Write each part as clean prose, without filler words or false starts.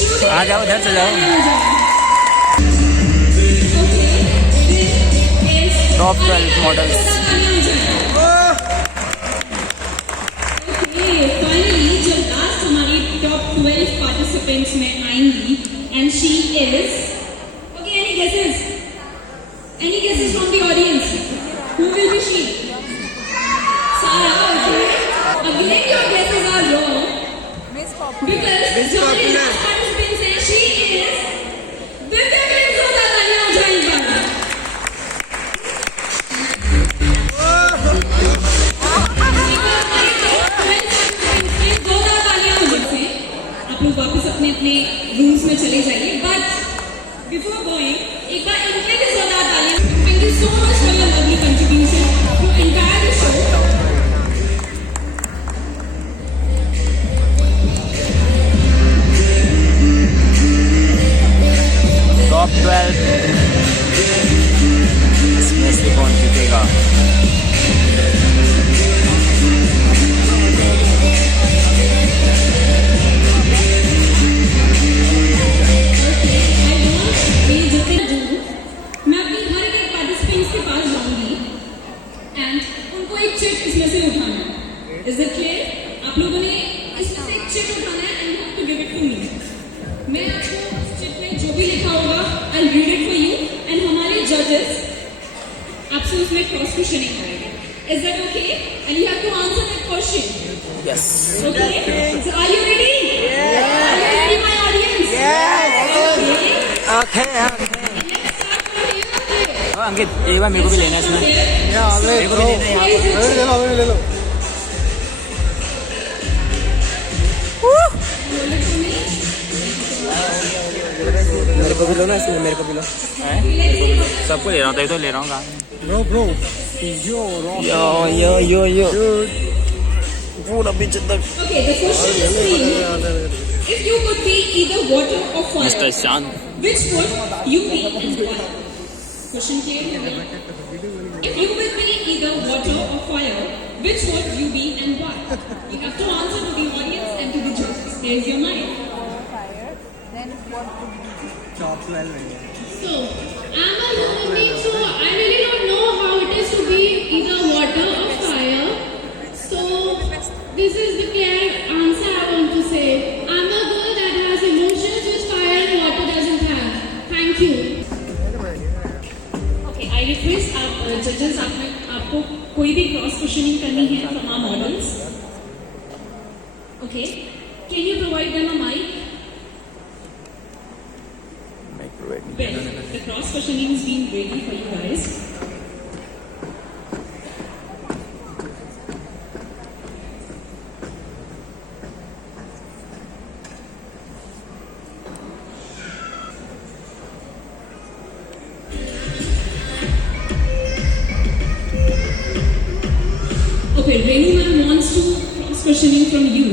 आ जाओ, उधर से जाओ। Top 12 models. फाइनली जो लास्ट हमारी टॉप 12 पार्टिसिपेंट्स में आएंगी and she is okay, any guesses from the audience? Who will be she? Sara, okay. Again your guesses are wrong because जो हमारी लास्ट पार्टिसिपेंट्स है शी इज दिव्या बेंजोदा। तालियां हो जाए इस बार। आप लोग वापस अपने अपने रूम्स में चले जाइए, बट बिफोर गोइंग एक बार इनके भी जोरदार तालियां। Thank you so much for your lovely contribution to entire the show. Top 12 इसमें से कौन जीतेगा? मैं अपनी हर एक पार्टिसिपेंट्स के पास जाऊंगी एंड उनको एक चिट इसमें से उठाना है। Is it clear? आप लोगों ने इसमें से एक चिट उठाना है and you have to give it to me. मैं आपको चिट में जो भी लिखा होगा I read it for you and हमारे जजेस आपसे उसमें क्रॉस क्वेश्चनिंग करेंगे। Is that okay? And you have to answer that question. Yes. Okay, so are you ready? Are you ready my audience? Okay. Ankit, एक बार मेरे को भी लेना है इसमें। मेरे को भी लेना है यहाँ पे। ले लो। मेरे को भी लो ना इसमें, मेरे को भी लो। सबको ले रहा हूँ, तभी तो ले रहा हूँ। Bro. यो पूरा बीच तक। Okay, the question is for you. If you could be either water or fire, mister शान। which would you be and why? Question clear? If you would be either water or fire, which would you be and why? You have to answer to the audience and to the judges. Here's your mind. Fire, then what would you do? Top 12. So, I'm a human being, so I really don't know how it is to be either water or fire. So, this is the clear answer I want to say. I'm a girl that has emotions which fire and water doesn't have. Thank you. Okay, I request आप judges आपको कोई भी cross questioning करनी है from our models. Okay, can you provide them a mic? Well, the cross questioning is being ready for you guys. Okay, Renu ma'am wants to cross questioning from you.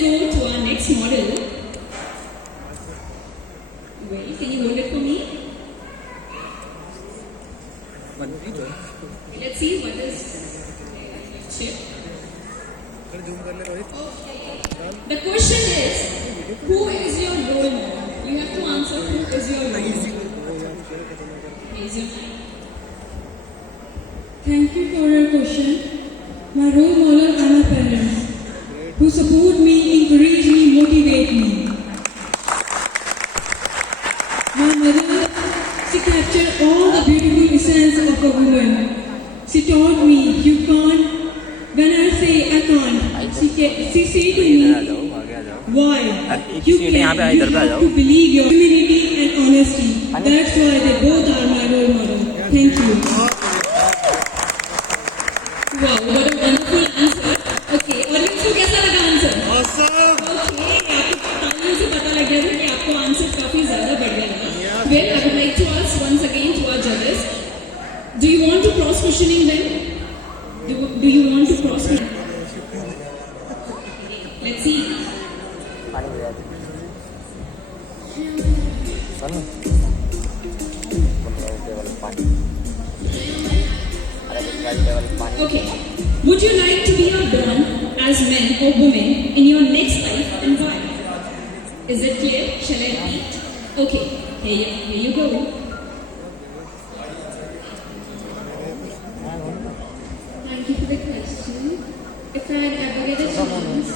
Go to our next model. Well, can you hold it for me? Let's see what is chip. The question is, who is your role model? You have to answer who is your role model. Raise your hand. Thank you for your question. My role model are my parents, who support me, encourage me, motivate me. My mother, she captured all the beautiful essence of a woman. She taught me, you can't. When I say I can't, she say to me, why? You can. You have to believe your humility and honesty. That's why they both are my role model. Thank you. Wow, what a wonderful answer. Okay, audience को कैसा लगा answer? Awesome. Okay, आपको तालियों से पता लग गया था कि आपको आंसर काफी ज्यादा बढ़िया लगा. Well, I would like to ask once again to our judges, do you want to cross questioning them? Do you want to cross questioning? Let's see. Okay. Would you like to be born as men or women in your next life and why? Is it clear? Shall I repeat? Okay, here you go. Thank you for the question. If I had ever get a chance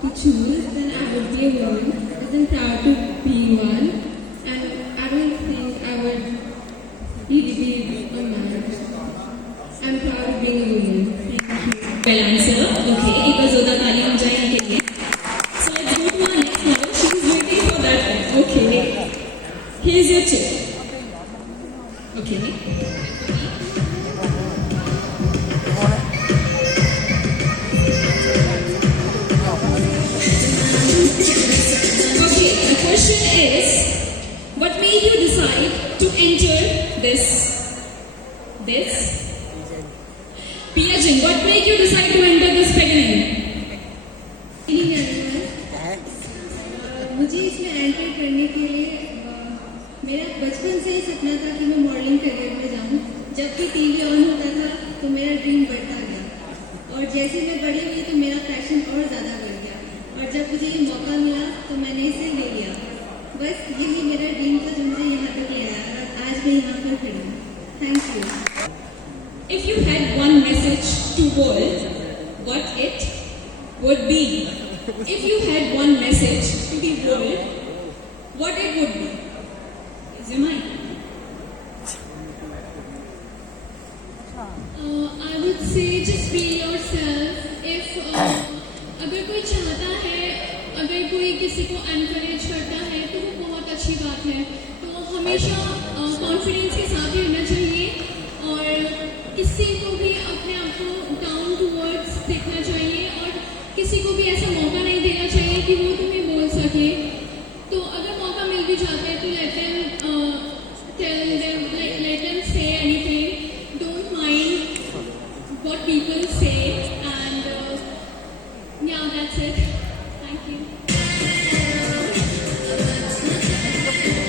to choose, then I would be a woman. As I'm proud to be one, and I don't think I would really be a man. I'm proud of being a woman. Thank you. Well answer. Okay, एक बार जोरदार तालियां हो जाए इनके लिए. So let's go to our next model. She's waiting for that one. Okay. Here's your chip. Okay. Okay, the question is, what made you decide to enter this pageant? What made you decide to enter this pageant? मुझे इसमें enter करने के लिए मेरा बचपन से ही सपना था कि मैं मॉडलिंग करियर में जाऊं. जब भी टीवी ऑन होता था तो मेरा ड्रीम बढ़ता गया, और जैसे मैं बड़ी हुई तो मेरा पैशन और ज़्यादा बढ़ गया, और जब मुझे ये मौका मिला तो मैंने इसे ले लिया. बस यही मेरा ड्रीम था जो मुझे यहाँ तक ले आया, और आज मैं यहाँ पर खड़ी हूँ. Thank you. If you had one message to world, what it would be? If you had one message to the world, what it would be? Is your mind? I would say just be yourself. If अगर कोई चाहता है, अगर कोई किसी को encourage करता है तो वो बहुत अच्छी बात है. तो हमेशा कॉन्फिडेंस के साथ ही रहना चाहिए, और किसी को भी अपने आप को डाउन टू वर्ड्स देखना चाहिए, और किसी को भी ऐसा मौका नहीं देना चाहिए कि वो तुम्हें बोल सके. तो अगर मौका मिल भी जाता है तो let them say anything. Don't mind what people say, and yeah, that's it. Thank you.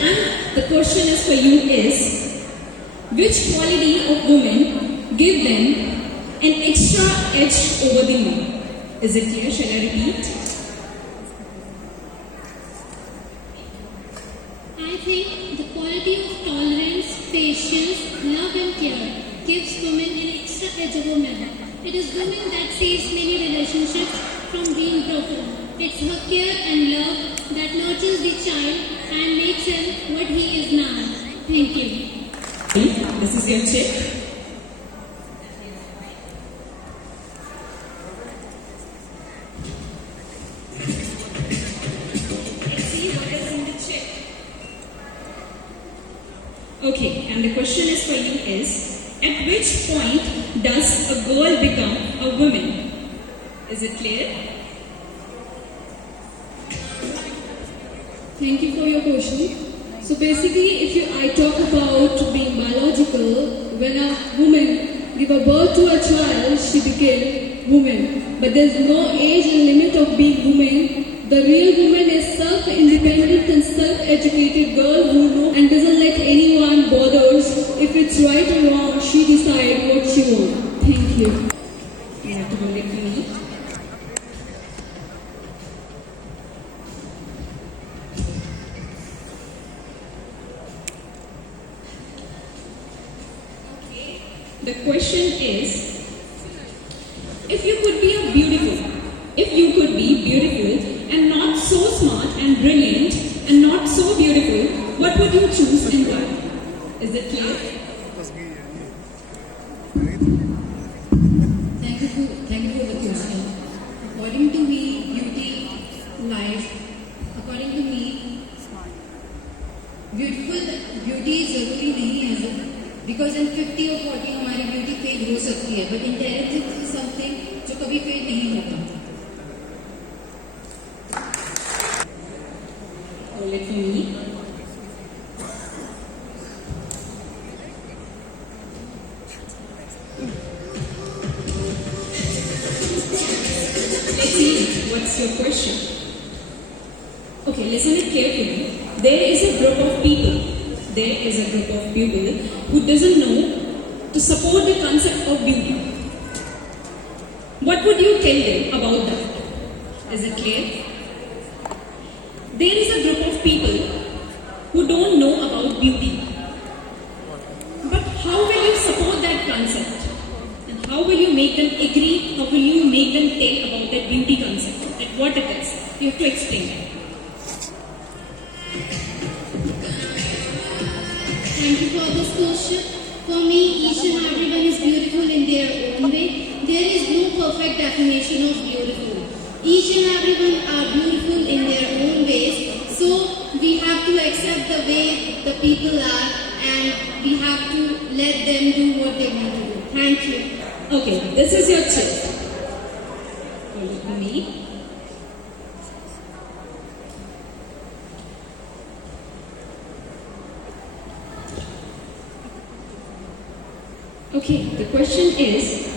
And the question is for you is, which quality of women give them an extra edge over the men? Is it clear? Shall I repeat? I think the quality of tolerance, patience, love and care gives women an extra edge over men. It is women that saves many relationships from being broken. It's her care and love that nurtures the child and makes him what he is now. Thank you. This is your chip. Let's see what is in the chip. Okay, and the question is for you is, at which point does a girl become a woman? Is it clear? Thank you for your question. So basically, I talk about being biological, when a woman give a birth to a child, she became woman. But there's no age and limit of being woman. The real woman is self-independent and self-educated girl who knows and doesn't let anyone bothers. If it's right or wrong, she decides what she wants. Thank you. You have to hold it for me. The question is, if you could be beautiful and not so smart and brilliant and not so beautiful, what would you choose and why? Is it clear? Thank you for the question. According to me, according to me, beauty जरूरी नहीं है, because in 50 or 40 हमारी beauty fade हो सकती है, but intelligence is something जो कभी fade नहीं होता. Hold it for me. Let's see, what's your question? Okay, listen it carefully. There is a group of people who doesn't know to support the concept of beauty. What would you tell them about that? Is it clear? There is a group of people who don't know about beauty. But how will you support that concept? And how will you make them agree? How will you make them tell about that beauty concept? That what it is? You have to explain it. Thank you for this question. For me, each and everyone is beautiful in their own way. There is no perfect definition of beautiful. Each and everyone are beautiful in their own ways. So we have to accept the way the people are, and we have to let them do what they want to do. Thank you. Okay, this is your chip. Hold it for me. Okay, the question is,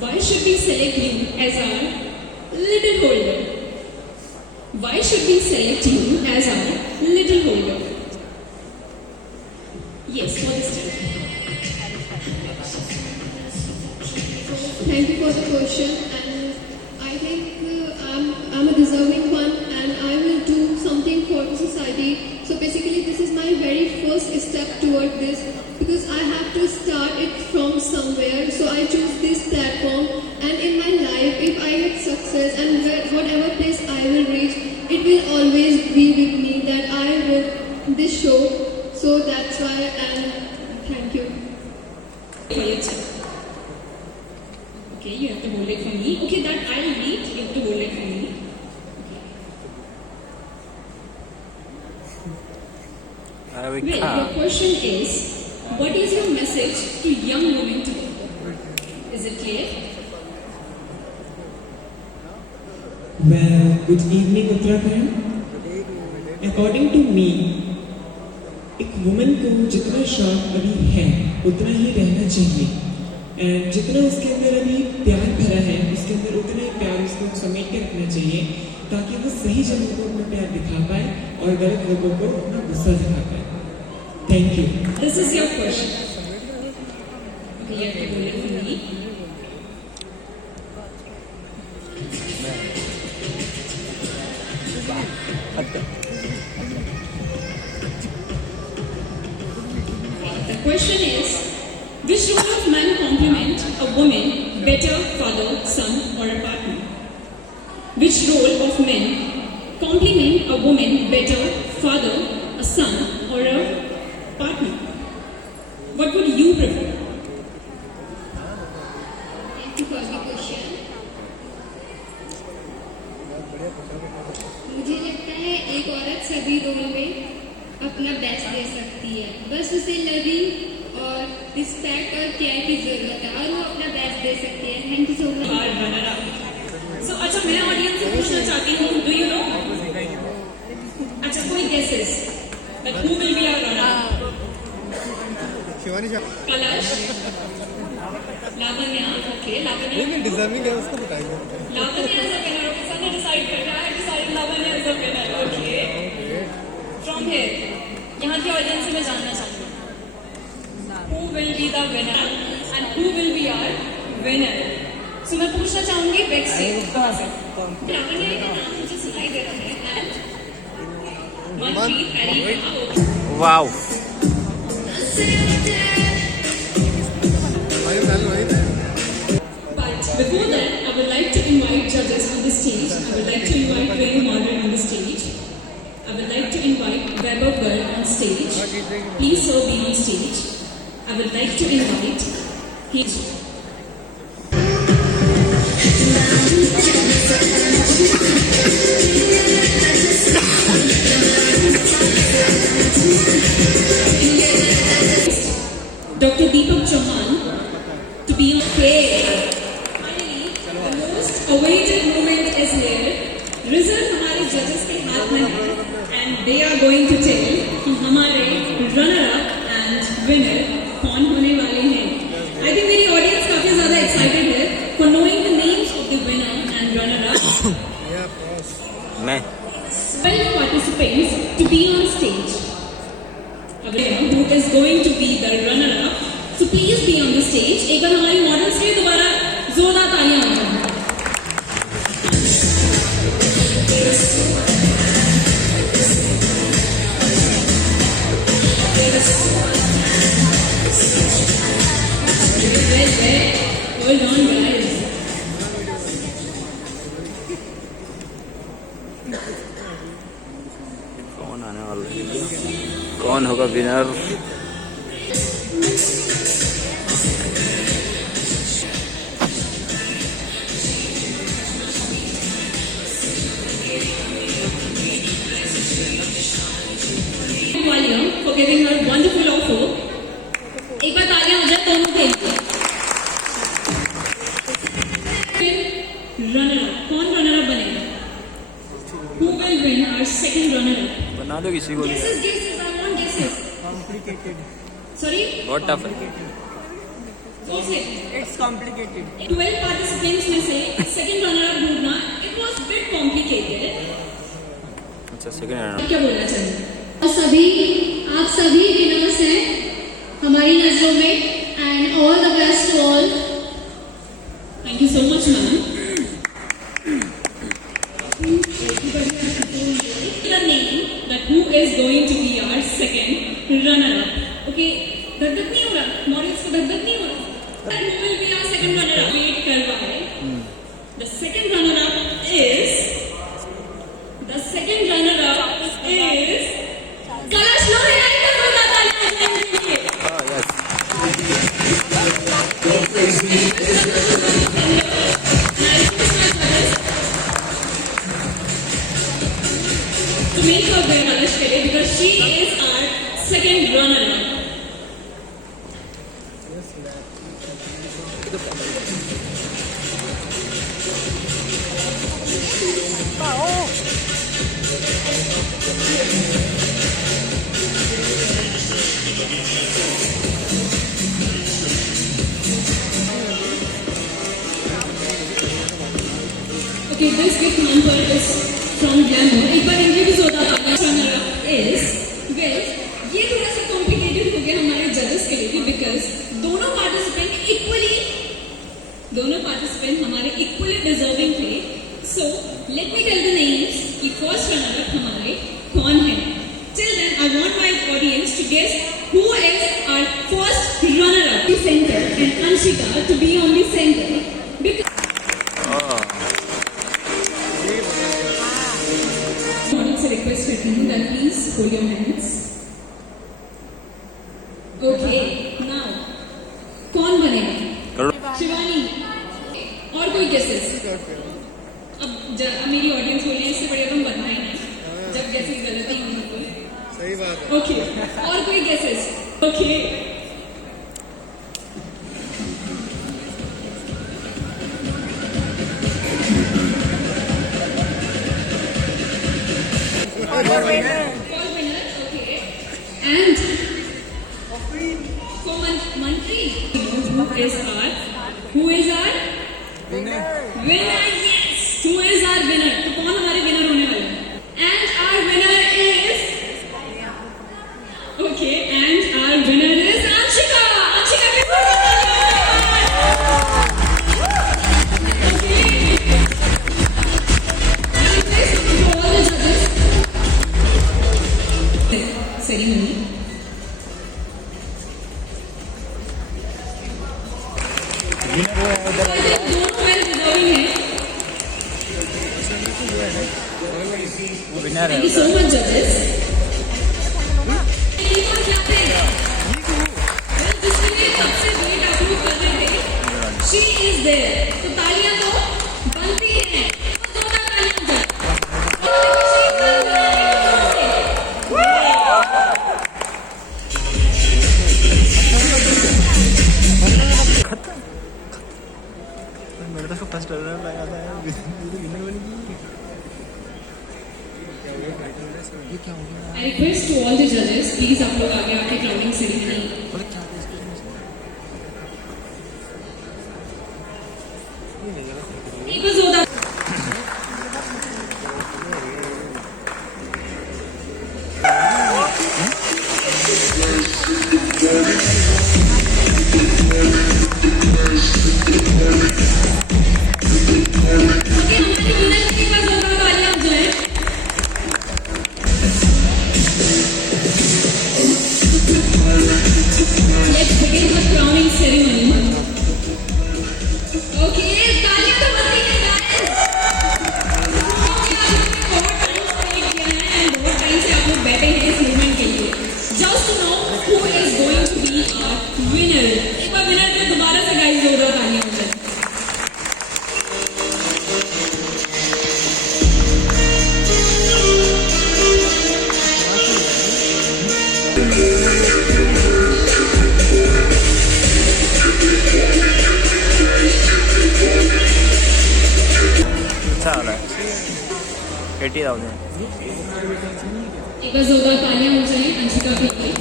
why should we select you as our little holder? Why should we select you as our little holder? Yes, for this time. Thank you for the question, and I think I'm a deserving one, and I will do something for the society. So basically, this is my very first step toward this, because I have to start it from somewhere. So I choose this platform, and in my life, if I get success and whatever place I will reach, it will always be with me that I will this show. So that's why, and thank you. For your chip. Okay, you have to hold it for me. Okay, that I'll read. You have to hold it for me. Well, your question is, what is your message to young women today? Is it clear? Well, good evening, Uttarakhand. According to me, एक woman को जितना शौक अभी है उतना ही रहना चाहिए, and जितना उसके अंदर अभी प्यार भरा है उसके अंदर उतना ही प्यार उसको समेट के रखना चाहिए, ताकि वो सही जगह को अपना प्यार दिखा पाए और गलत लोगों को अपना गुस्सा दिखा पाए. Thank you. This is your question. Okay, you have to hold it for me. The question is, which role of man complement a woman better, father, son, or a partner? Which role of men complement a woman better, father, a son, or a partner? What would you prefer? Thank you for the question. मुझे लगता है एक औरत सभी role में अपना best दे सकती है, बस उसे लविंग और रिस्पेक्ट और केयर की जरूरत है, और वो अपना बेस्ट दे सकती है. Thank you so much. So, अच्छा मैं ऑडियंस से पूछना चाहती हूँ, do you know? अच्छा कोई guesses that who will be our runner? Shivani जी कलश, लावण्या, okay, लावण्या. नहीं डिजर्विंग है उसको बताइए. Lavanya is a winner. Okay, सबने decide कर लिया. I decided Lavanya is a winner. Okay. From here, यहाँ की audience से मैं जानना चाहती हूँ. Who will be the winner and who will be our winner? So मैं पूछना चाहूँगी बैक से. कहाँ से? लावण्या का नाम मुझे सुनाई दे रहा है. And Manpreet, Harry. Wow. But before that, I would like to invite judges on the stage. I would like to invite Venu Modern on the stage. I would like to invite Weber Girl on stage. Please sir be on stage. I would like to invite his Dr. Deepak Chauhan to be on stage. Finally, the most awaited moment is here. Result हमारे judges के हाथ में है, and they are going to tell कि हमारे runner-up and winner कौन होने वाले हैं. I think मेरी audience काफी ज़्यादा excited है for knowing the names of the winner and runner-up. मैं 12 participants to be on stage. Who is going to be the runner-up? So please be on the stage. एक बार हमारी models के लिए दोबारा जोरदार तालियां हो जाएं. Hold on, guys. कौन आने वाला है, कौन होगा winner? For giving her wonderful offer. एक बार तालियां हो जाए दोनों के लिए. Runner up. कौन runner up बनेगा? Who will win our second runner up? बना दो किसी को भी. Guesses. I want guesses. Complicated. Sorry. बहुत टफ है. It's complicated. 12 participants में से second runner up ढूंढना it was a bit complicated. अच्छा सेकंड है. क्या बोलना चाहिए? आप सभी विनर्स हैं हमारी नजरों में and all the best to all. Thank you so much, ma'am. The name that who is going to be our second runner-up. Okay, धक-धक नहीं हो रहा. Models को धक-धक नहीं हो रहा. And who will be our second runner-up? Wait करवाए. The second runner-up is. The second runner-up is. कलश लो है यार इधर बोलता to make her win Kalash ke liye because she is our second runner-up. Okay, this gift hamper is from Glamour. एक बार interview होता था runner-up is well, ये थोड़ा सा complicated हो गया हमारे judges के लिए भी because दोनों participant हमारे equally deserving थे. So let me tell the names कि first runner-up हमारे कौन है. Till then, I want my audience to guess who is our first runner-up. The center and Anshika to be on the center. Because I request you that please hold your hands. Okay, now कौन बनेगा? शिवानी. और कोई guesses? अब मेरी audience बोल रही है इससे बढ़िया तुम बनना ही नहीं. जब guesses गलत ही होंगी कोई. सही बात है. Okay, और कोई guesses? Okay. For winner, okay. And for Mantri, who is our winner? Yes. Who is our winner? तो कौन हमारे winner होने वाले हैं? And our winner is okay. And our winner is Anshika. Anshika, ceremony. Thank you so much, judges. She is there. तो तालियां तो बनती हैं. तो तालियां मेरे तो फर्स्ट रनर लगा था यार. विनर बनेगी. I request to all the judges, please आप लोग आगे आके crowning ceremony. एक बार जोरदार. Let's begin the crowning ceremony. winner. एक बार winner पे दोबारा से guys जोरदार तालियां हो जाए. अच्छा आ रहा है 80,000 एक बार जोरदार तालियां हो जाए अंशिका के लिए.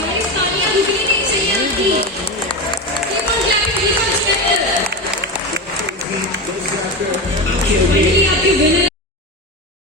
Guys, तालियां रुकनी नहीं चाहिए आपकी. Keep on clapping, keep on clapping. Finally, आपकी winner